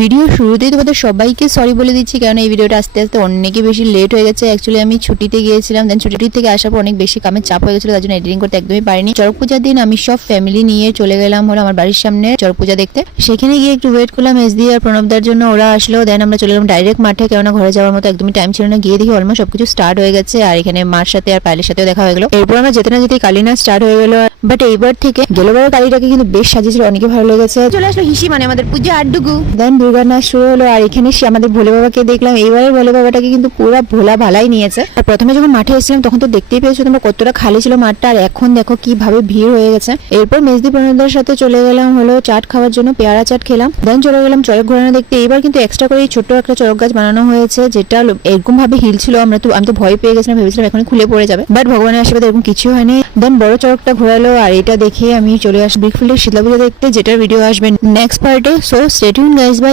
Video শুরুতেই তোমাদের সবাইকে সরি বলে দিচ্ছি, কারণ এই ভিডিওটা আস্তে আস্তে অনেকই বেশি লেট হয়ে গেছে। অ্যাকচুয়ালি আমি ছুটিতে গিয়েছিলাম, দেন ছুটি থেকে আসার পর অনেক বেশি কামের চাপ হয়ে গেছিল, তার জন্য এডিটিং করতে একদমই পারিনি। চড়ক পূজার দিন আমি সব ফ্যামিলি নিয়ে চলে গেলাম হলো আমার বাড়ির সামনে চড়ক পূজা দেখতে। সেখানে গিয়ে একটু ওয়েট করলাম এসডি আর প্রণবদার জন্য, ওরা আসলো। দেন আমরা চলে গেলাম ডাইরেক্ট মাঠে, কেননা ঘরে যাওয়ার মতো একদমই টাইম ছিল না। গিয়ে দেখি অলমোস্ট সবকিছু স্টার্ট হয়ে গেছে, আর এখানে মার সাথে আর পায়েলের সাথেও দেখা হয়ে গেল। এরপর আমরা যেতে না যেতে কালিনা স্টার্ট হয়ে গেল। বাট এইবার থেকে গেলোবার কালীটাকে কিন্তু বেশ সাজিয়েছিল, অনেকে ভালো লেগেছে। চলে আসলো হিসি মানে আমাদের পুজো আড্ডুগু। দেন দুর্গা নাচ শুরু হলো, আর এখানে আমাদের ভোলে বাবাকে দেখলাম। এইবারের ভোলে বাবাটাকে কিন্তু পুরো ভোলা ভালাই নিয়েছে। আর প্রথমে যখন মাঠে এসেছিলাম তখন তো দেখতেই পেয়েছো তোমরা কতটা খালি ছিল মাঠটা, আর এখন দেখো কিভাবে ভিড় হয়ে গেছে। এরপর মেজদি প্রণবদার সাথে চলে গেলাম হলো চাট খাওয়ার জন্য, পেয়ারা চাট খেলাম। দেন চলে গেলাম চড়ক ঘোরানো দেখতে। এবার কিন্তু এক্সট্রা করে ছোট্ট একটা চড়ক গাছ বানানো হয়েছে, যেটা এরকম ভাবে হিল ছিল। আমি তো ভয় পেয়ে গেছিলাম, ভেবেছিলাম এখন খুলে পড়ে যাবে, বাট ভগবানের আশীর্বাদে এরকম কিছু হয়নি। দেন বড় চড়কটা ঘোরালো, আর এটা দেখে আমি চলে আসি ব্রিকফিল্ডের শীতলা পুজো দেখতে, যেটার ভিডিও আসবে নেক্সট পার্টে। So stay tune guys, by.